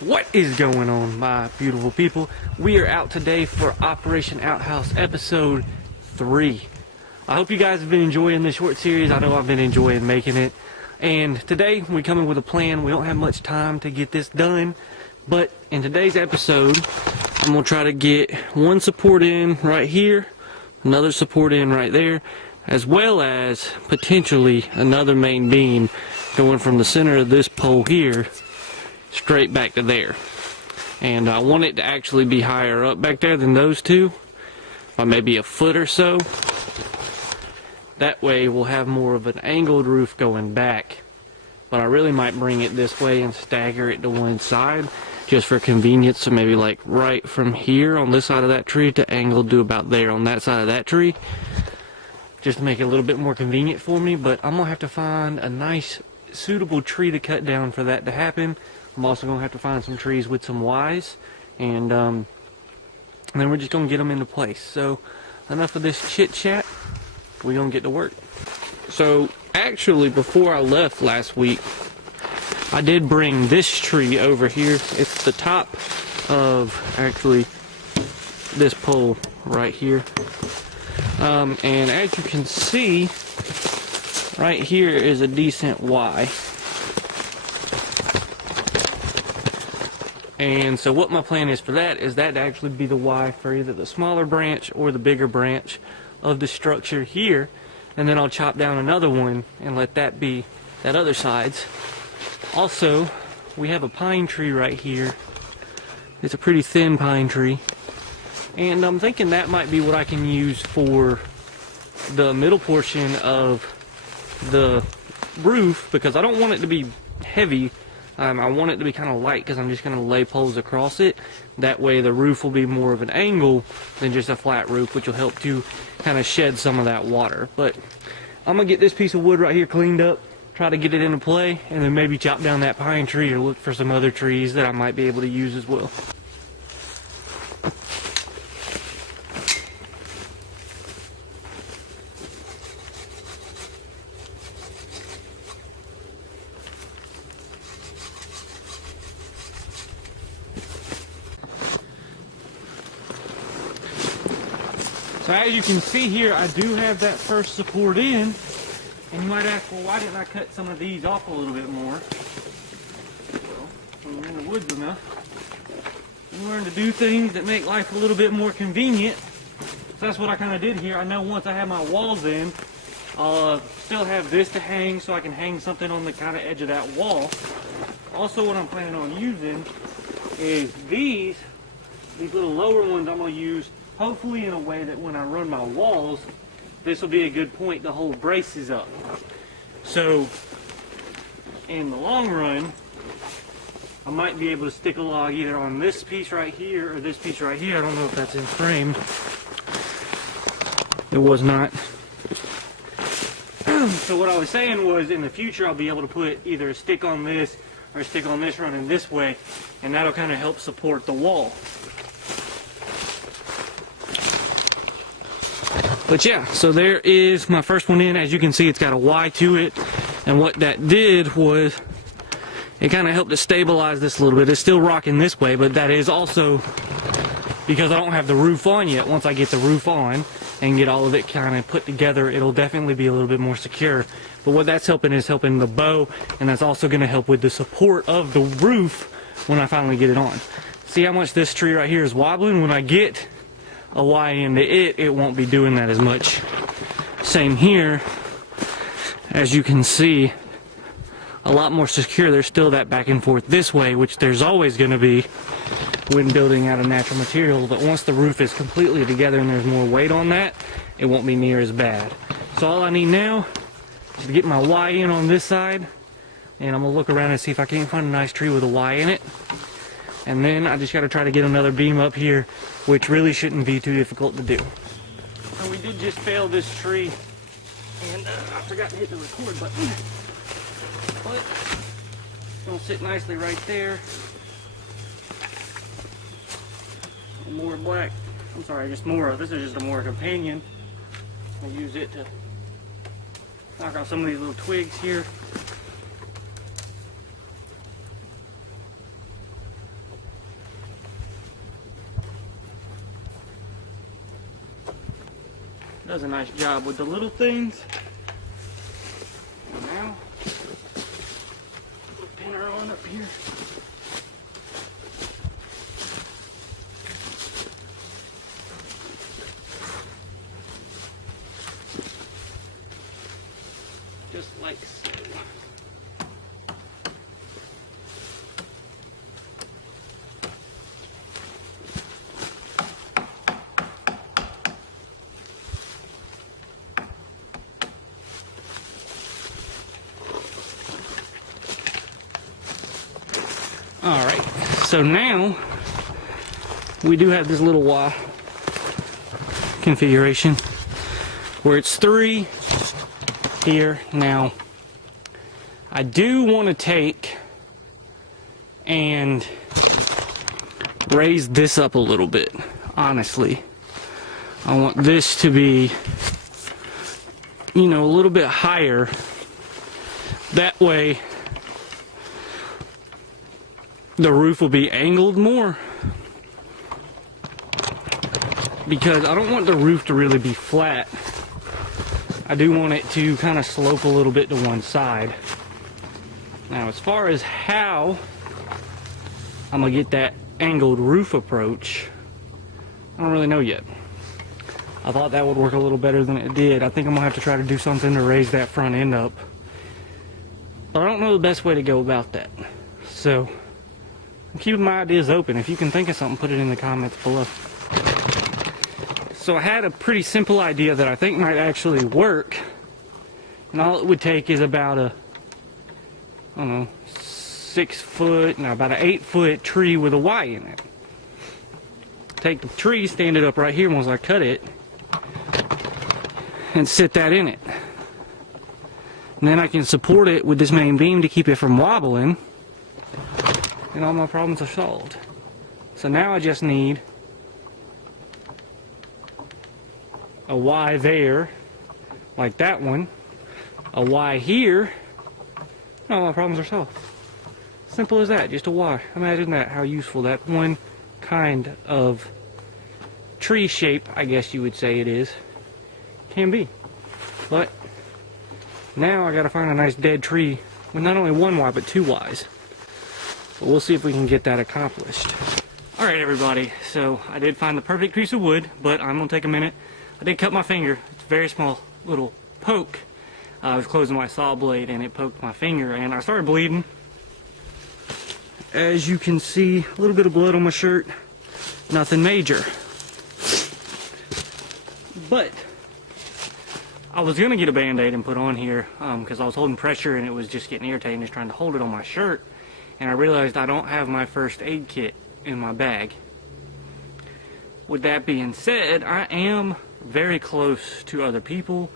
What is going on, my beautiful people? We are out today for Operation Outhouse episode 3. I hope you guys have been enjoying this short series. I know I've been enjoying making it. And today we come in with a plan. We don't have much time to get this done, but in today's episode, I'm gonna try to get one support in right here, another support in right there, as well as potentially another main beam going from the center of this pole here straight back to there. And I want it to actually be higher up back there than those two, by maybe a foot or so. That way we'll have more of an angled roof going back. But I really might bring it this way and stagger it to one side just for convenience. So maybe like right from here on this side of that tree to angle to about there on that side of that tree, just to make it a little bit more convenient for me. But I'm gonna have to find a nice suitable tree to cut down for that to happen. I'm also going to have to find some trees with some Ys, and then we're just going to get them into place. So enough of this chit chat, we're going to get to work. So actually, before I left last week, I did bring this tree over here. It's the top of actually this pole right here, and as you can see right here is a decent Y. And so what my plan is for that is that to actually be the Y for either the smaller branch or the bigger branch of the structure here. And then I'll chop down another one and let that be that other side's. Also, we have a pine tree right here. It's a pretty thin pine tree. And I'm thinking that might be what I can use for the middle portion of the roof, because I don't want it to be heavy. I want it to be kind of light because I'm just going to lay poles across it. That way the roof will be more of an angle than just a flat roof, which will help to kind of shed some of that water. But I'm going to get this piece of wood right here cleaned up, try to get it into play, and then maybe chop down that pine tree or look for some other trees that I might be able to use as well. So as you can see here, I do have that first support in, and you might ask, well, why didn't I cut some of these off a little bit more? Well, when you're in the woods enough, you learn to do things that make life a little bit more convenient. So that's what I kind of did here. I know once I have my walls in, I'll still have this to hang, so I can hang something on the kind of edge of that wall. Also, what I'm planning on using is these little lower ones I'm going to use hopefully in a way that when I run my walls, this will be a good point to hold braces up. So in the long run, I might be able to stick a log either on this piece right here or this piece right here. I don't know if that's in frame. It was not. So what I was saying was, in the future I'll be able to put either a stick on this or a stick on this running this way, and that'll kind of help support the wall. But yeah, so there is my first one in. As you can see, it's got a Y to it. And what that did was, it kind of helped to stabilize this a little bit. It's still rocking this way, but that is also because I don't have the roof on yet. Once I get the roof on and get all of it kind of put together, it'll definitely be a little bit more secure. But what that's helping is helping the bow, and that's also going to help with the support of the roof when I finally get it on. See how much this tree right here is wobbling? When I get a Y into it, it won't be doing that as much. Same here, as you can see, a lot more secure. There's still that back and forth this way, which there's always going to be when building out of natural materials, but once the roof is completely together and there's more weight on that, it won't be near as bad. So all I need now is to get my Y in on this side, and I'm going to look around and see if I can't find a nice tree with a Y in it. And then I just got to try to get another beam up here, which really shouldn't be too difficult to do. So we did just fail this tree, and I forgot to hit the record button. But it's going to sit nicely right there. More black. I'm sorry, just more. This is just a more companion. I'll use it to knock off some of these little twigs here. Does a nice job with the little things. And now, pin her on up here. Just like so. All right, so now we do have this little Y configuration where it's 3 here. Now, I do want to take and raise this up a little bit, honestly. I want this to be, you know, a little bit higher. That way, the roof will be angled more, because I don't want the roof to really be flat. I do want it to kind of slope a little bit to one side. Now, as far as how I'm gonna get that angled roof approach, I don't really know yet. I thought that would work a little better than it did. I think I'm gonna have to try to do something to raise that front end up, but I don't know the best way to go about that. So I'm keeping my ideas open. If you can think of something, put it in the comments below. So I had a pretty simple idea that I think might actually work. And all it would take is about a, I don't know, 6 foot, no, about an 8 foot tree with a Y in it. Take the tree, stand it up right here once I cut it, and sit that in it. And then I can support it with this main beam to keep it from wobbling. And all my problems are solved. So now I just need a Y there, like that one, a Y here, and all my problems are solved. Simple as that, just a Y. Imagine that, how useful that one kind of tree shape, I guess you would say it is, can be. But now I gotta find a nice dead tree with not only one Y, but 2 Ys. But we'll see if we can get that accomplished. Alright everybody, so I did find the perfect piece of wood, but I'm going to take a minute. I did cut my finger. It's a very small little poke. I was closing my saw blade and it poked my finger and I started bleeding. As you can see, a little bit of blood on my shirt. Nothing major. But I was going to get a band-aid and put on here because I was holding pressure and it was just getting irritating just trying to hold it on my shirt. And I realized I don't have my first aid kit in my bag. With that being said, I am very close to other people.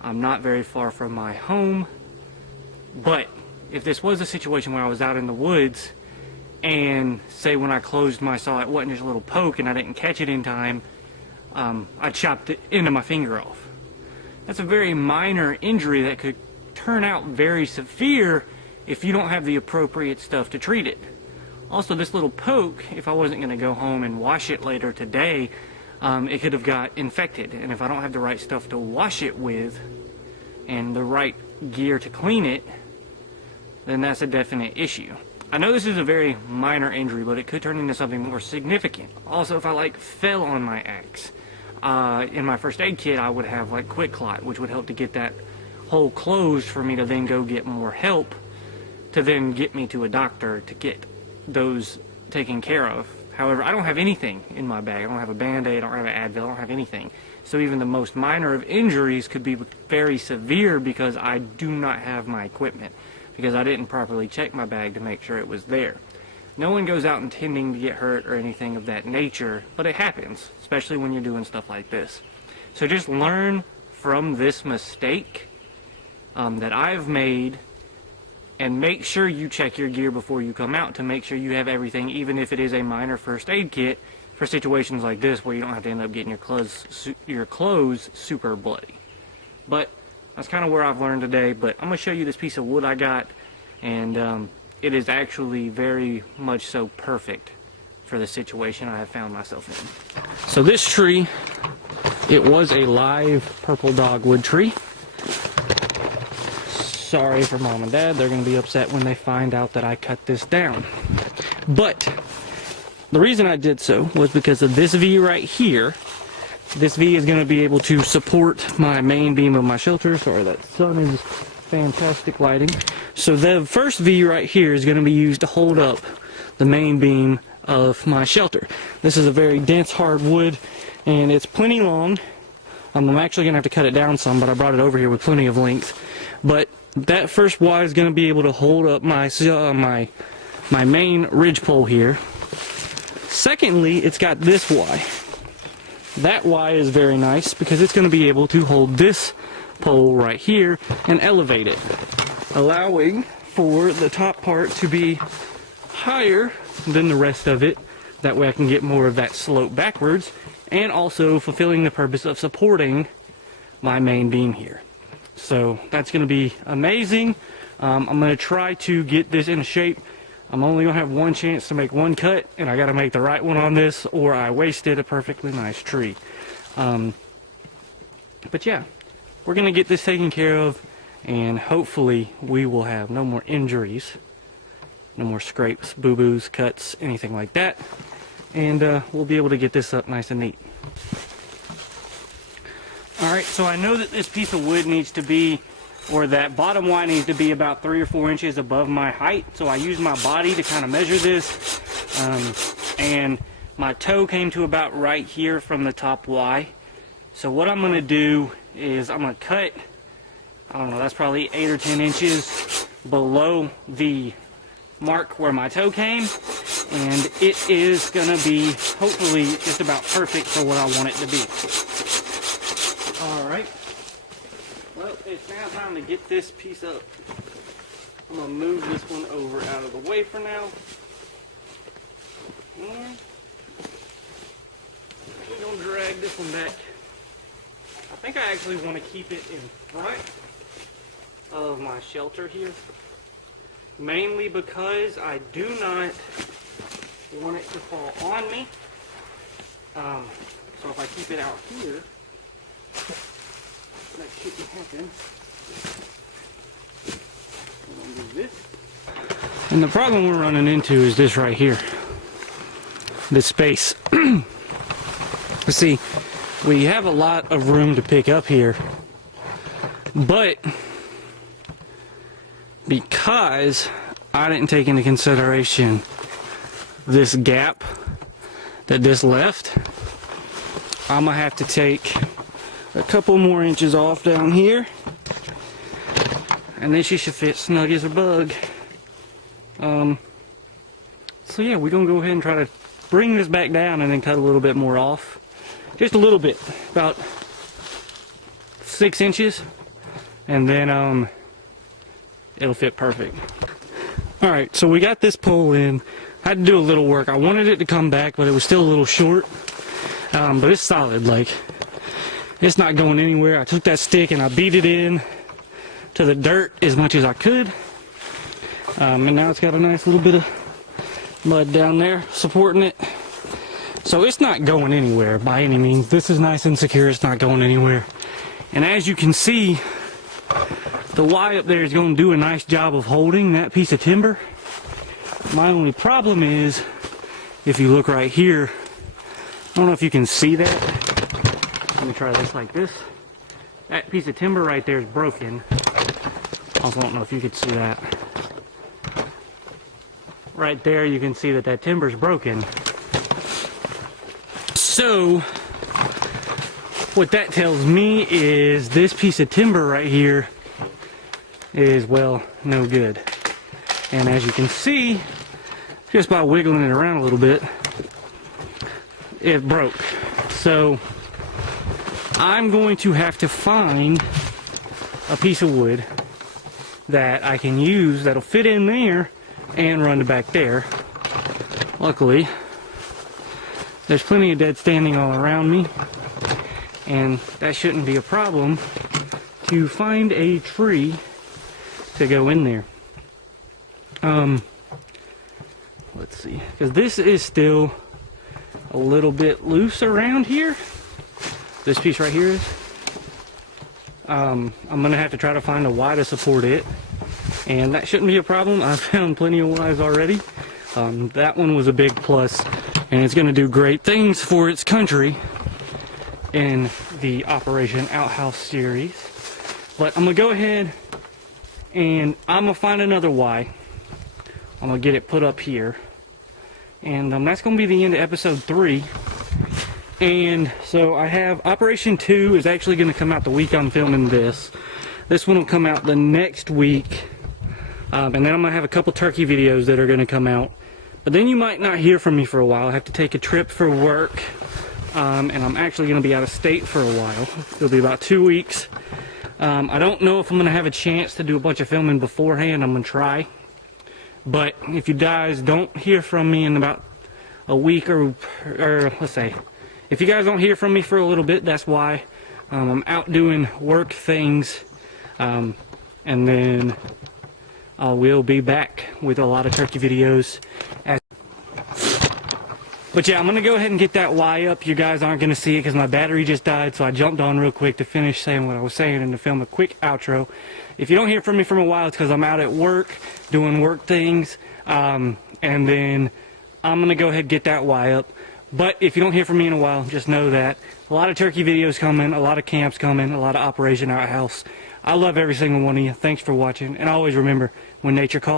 I'm not very far from my home. But if this was a situation where I was out in the woods and say when I closed my saw it wasn't just a little poke and I didn't catch it in time, I chopped the end of my finger off. That's a very minor injury that could turn out very severe if you don't have the appropriate stuff to treat it. Also, this little poke, if I wasn't going to go home and wash it later today, it could have got infected. And if I don't have the right stuff to wash it with and the right gear to clean it, then that's a definite issue. I know this is a very minor injury, but it could turn into something more significant. Also, if I fell on my axe, in my first aid kit I would have quick clot, which would help to get that hole closed for me to then go get more help, to then get me to a doctor to get those taken care of. However, I don't have anything in my bag. I don't have a band-aid, I don't have an Advil, I don't have anything. So even the most minor of injuries could be very severe because I do not have my equipment, because I didn't properly check my bag to make sure it was there. No one goes out intending to get hurt or anything of that nature, but it happens, especially when you're doing stuff like this. So just learn from this mistake that I've made, and make sure you check your gear before you come out to make sure you have everything, even if it is a minor first aid kit, for situations like this where you don't have to end up getting your clothes super bloody. But that's kind of where I've learned today. But I'm going to show you this piece of wood I got, and it is actually very much so perfect for the situation I have found myself in. So this tree It was a live purple dogwood tree. Sorry for mom and dad, they're going to be upset when they find out that I cut this down. But the reason I did so was because of this V right here. This V is going to be able to support my main beam of my shelter. Sorry, that sun is fantastic lighting. So the first V right here is going to be used to hold up the main beam of my shelter. This is a very dense hardwood, and it's plenty long. I'm actually going to have to cut it down some, but I brought it over here with plenty of length. But that first Y is going to be able to hold up my main ridgepole here. Secondly, it's got this Y. That Y is very nice because it's going to be able to hold this pole right here and elevate it, allowing for the top part to be higher than the rest of it. That way I can get more of that slope backwards, and also fulfilling the purpose of supporting my main beam here. So that's going to be amazing. I'm going to try to get this in shape. I'm only going to have one chance to make one cut, and I got to make the right one on this, or I wasted a perfectly nice tree. But yeah, we're going to get this taken care of, and hopefully we will have no more injuries, no more scrapes, boo-boos, cuts, anything like that. And we'll be able to get this up nice and neat. Alright, so I know that this piece of wood needs to be, or that bottom Y needs to be about 3 or 4 inches above my height. So I used my body to kind of measure this. And my toe came to about right here from the top Y. So what I'm going to do is I'm going to cut, I don't know, that's probably 8 or 10 inches below the mark where my toe came. And it is going to be, hopefully, just about perfect for what I want it to be. Alright. Well, it's now time to get this piece up. I'm going to move this one over out of the way for now. And we're going to drag this one back. I think I actually want to keep it in front of my shelter here. Mainly because I do not want it to fall on me. So if I keep it out here, that shouldn't happen. I'm gonna do this. And the problem we're running into is this right here. This space. See, we have a lot of room to pick up here, but because I didn't take into consideration this gap that this left, I'm gonna have to take a couple more inches off down here, and then she should fit snug as a bug. So yeah, we're gonna go ahead and try to bring this back down and then cut a little bit more off. Just a little bit, about 6 inches, and then it'll fit perfect. Alright, so we got this pole in. I had to do a little work. I wanted it to come back, but it was still a little short. But it's solid, like, it's not going anywhere. I took that stick and I beat it in to the dirt as much as I could. And now it's got a nice little bit of mud down there supporting it. So it's not going anywhere by any means. This is nice and secure. It's not going anywhere. And as you can see, the Y up there is going to do a nice job of holding that piece of timber. My only problem is, if you look right here, I don't know if you can see that. Let me try this like this. That piece of timber right there is broken. Also, I don't know if you could see that. Right there, you can see that that timber is broken. So, what that tells me is this piece of timber right here is, well, no good. And as you can see, just by wiggling it around a little bit, it broke. So I'm going to have to find a piece of wood that I can use that'll fit in there and run to back there. Luckily, there's plenty of dead standing all around me, and that shouldn't be a problem to find a tree to go in there. Let's see, because this is still a little bit loose around here. this piece right here is. I'm gonna have to try to find a Y to support it, and that shouldn't be a problem. I've found plenty of Ys already. That one was a big plus, and it's gonna do great things for its country in the Operation Outhouse series. But I'm gonna go ahead and I'm gonna find another Y. I'm gonna get it put up here, and that's gonna be the end of episode 3. And so I have Operation 2 is actually gonna come out the week I'm filming this. This one will come out the next week, and then I'm gonna have a couple turkey videos that are gonna come out. But then you might not hear from me for a while. I have to take a trip for work, and I'm actually gonna be out of state for a while. It'll be about 2 weeks. I don't know if I'm gonna have a chance to do a bunch of filming beforehand. I'm gonna try. But if you guys don't hear from me in about a week, or let's say, if you guys don't hear from me for a little bit, that's why. I'm out doing work things, and then I will be back with a lot of turkey videos. But yeah, I'm going to go ahead and get that Y up. You guys aren't going to see it because my battery just died, so I jumped on real quick to finish saying what I was saying and to film a quick outro. If you don't hear from me from a while, it's because I'm out at work doing work things, and then I'm going to go ahead and get that Y up. But if you don't hear from me in a while, just know that a lot of turkey videos coming, a lot of camps coming, a lot of Operation Outhouse. I love every single one of you. Thanks for watching, and always remember, when nature calls,